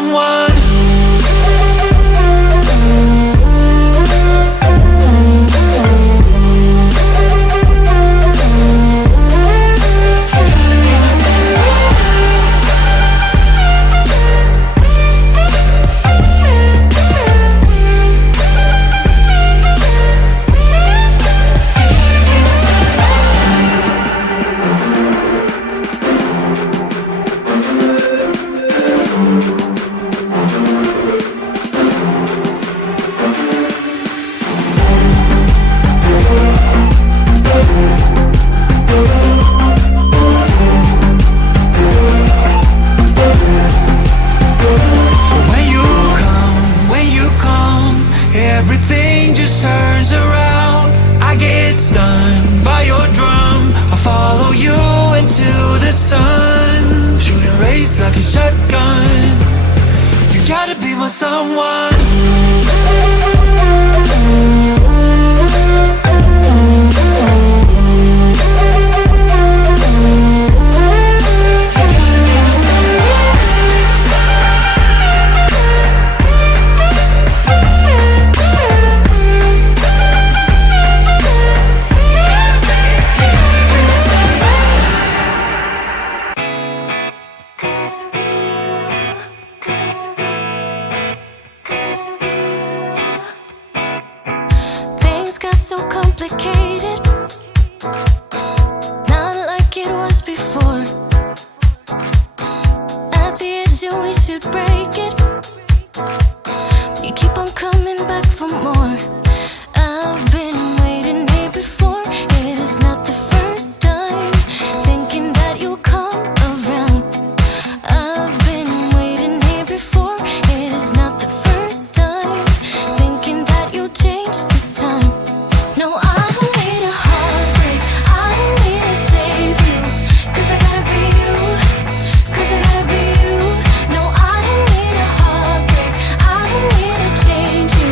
someone. Everything just turns around. I get stunned by your drum. I follow you into the sun. Shoot a race like a shotgun. You gotta be my someone. So complicated, not like it was before. At the edge and we should break it. You keep on coming back for more. I've been waiting here before. It is not the first time, thinking that you'll come around. I've been waiting here before. It is not the first time, thinking that you'll change this time. No, I don't need a heartbreak, I don't need to save you, 'cause I gotta be you, 'cause I gotta be you. No, I don't need a heartbreak, I don't need to change you,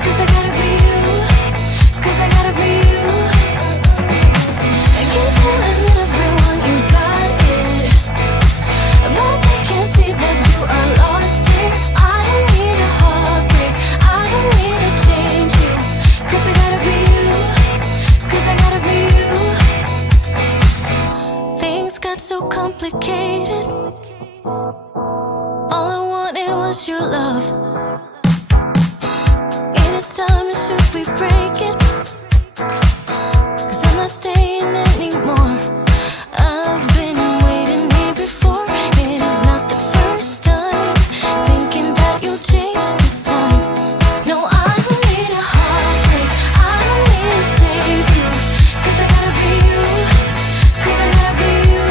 'cause I gotta be you, 'cause I gotta be you. I keep telling everyone you got it, but they can't see that you are lost it. I don't need a heartbreak, I don't need to change you, 'cause I gotta be you, 'cause I gotta be you. Things got so complicated. All I wanted was your love. It is time, should we break it? 'Cause I'm not staying anymore. I've been waiting here before. It is not the first time, thinking that you'll change this time. No, I don't need a heartbreak, I don't need to save you, 'cause I gotta be you, 'cause I gotta be you.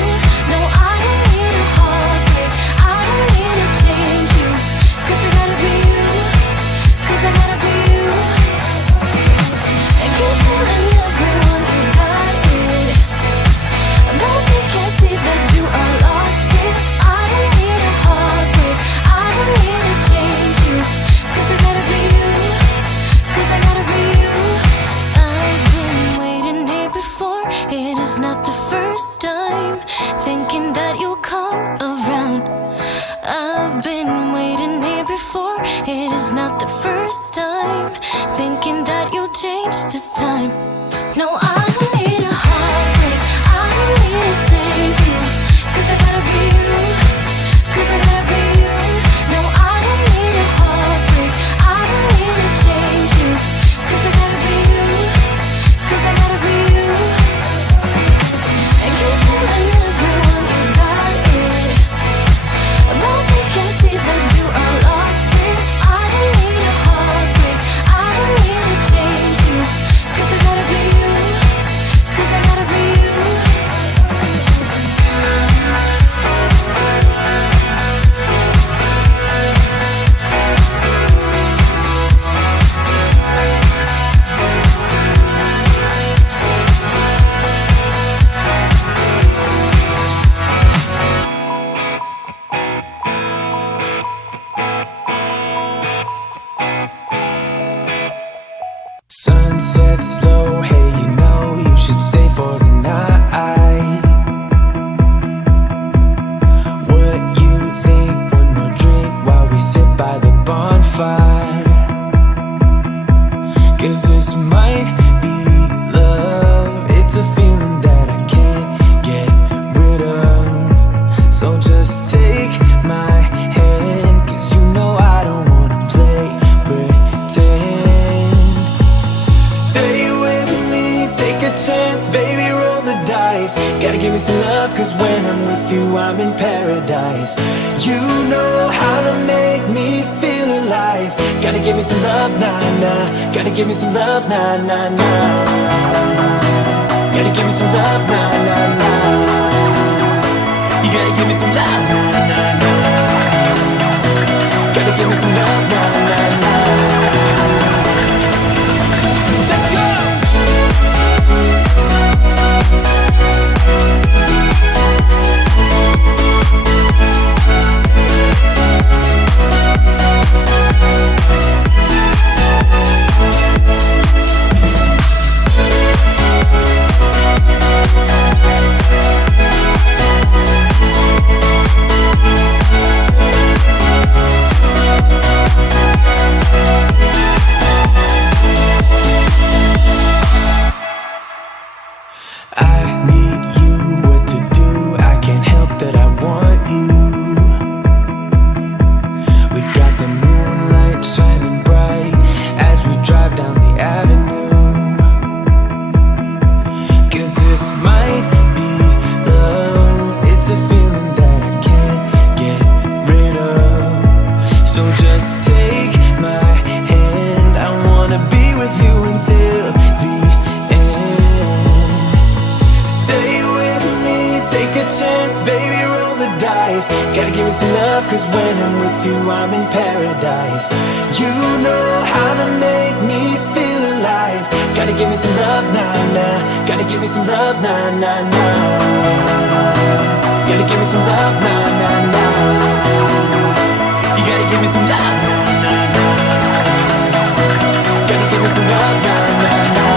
No, I don't need a heartbreak, I don't need to change you, 'cause I gotta be you, 'cause I gotta be you. I keep telling everyone you got it, but they can't see that you are lost it. I don't need a heartbreak, I don't need to change you, 'cause I gotta be you, 'cause I gotta be you. I've been waiting here before. It is not the first time, thinking that you'll come around. I've been waiting here before. It is not the first time, thinking that you'll change this time. No, I don't need a heartbreak, I don't need to save you, 'cause I gotta be you, 'cause I gotta be you. No, I don't need a heartbreak, I don't need to change you, 'cause I gotta be you, 'cause I gotta be you. I keep telling everyone you got it, but they can't see that you are lost it. I don't need a heartbreak, I don't need to change you, 'cause I gotta be you, 'cause I gotta be you. Sunset slow, hey, you know you should stay for the night. What you think? One more drink while we dice. Gotta give me some love, cause when I'm with you I'm in paradise. You know how to make me feel alive. Gotta give me some love, nah, nah. Gotta give me some love, nah, nah, nah. Gotta give me some love, nah, nah, nah. You gotta give me some love, nah, nah, nah. Gotta give me some love, nah, nah, nah. Let's go! Gotta give me some love, cause when I'm with you I'm in paradise. You know how to make me feel alive. Gotta give me some love, nah, nah. Gotta give me some love, nah, nah, nah. Gotta give me some love, nah, nah, nah. You gotta give me some love, nah, nah, nah. Gotta give me some love, nah, nah, nah.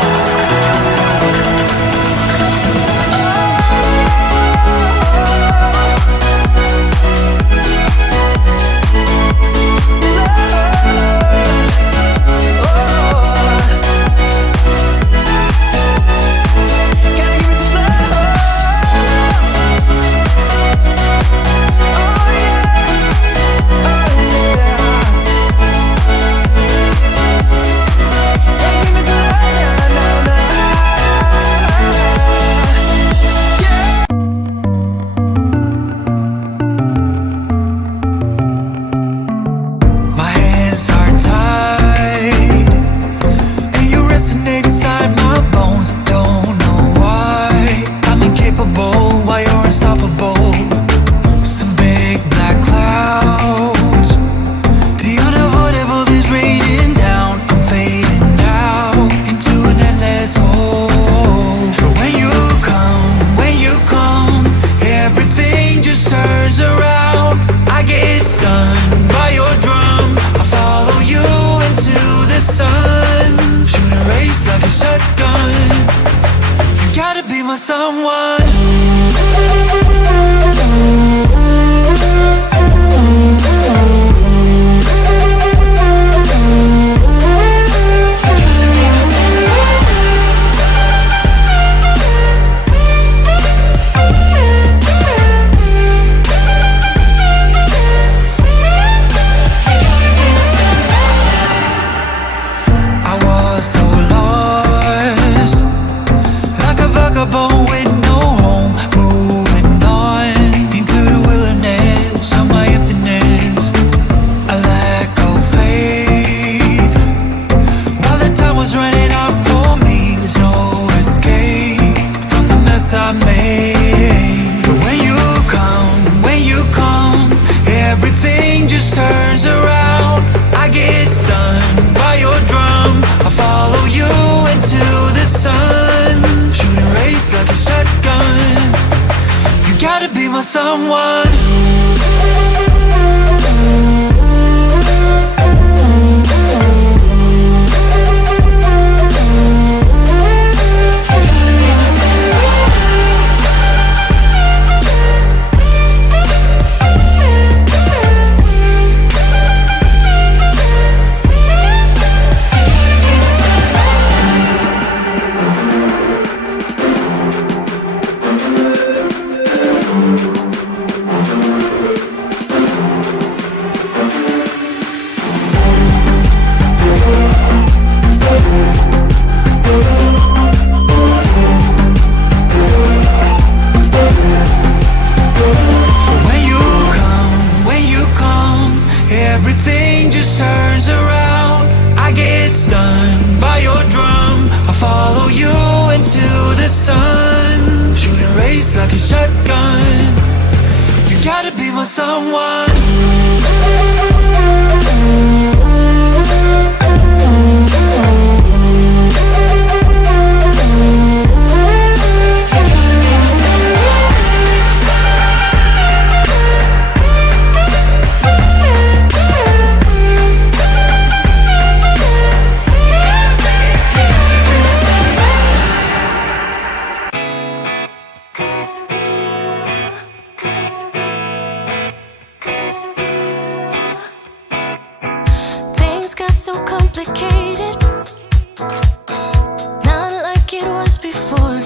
race like a shotgun. You gotta be my someone. Things got so complicated, not like it was before.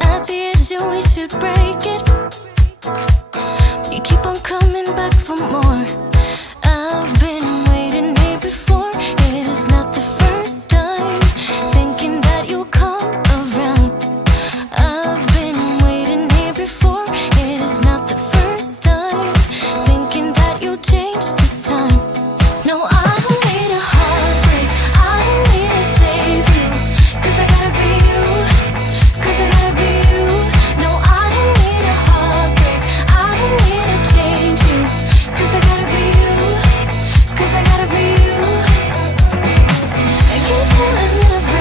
At the edge, and we should break it. You keep on coming back for more. I've been waiting here before. It is not the first time, thinking that you'll come around. I've been waiting here before. It is not the first time, thinking that you'll change this time. No, I don't need a heartbreak. I don't need to save you, 'cause I gotta be you, 'cause I gotta be you. No, I don't need a heartbreak. I don't need to change you, 'cause I gotta be you, 'cause I gotta be you. I can't tell if never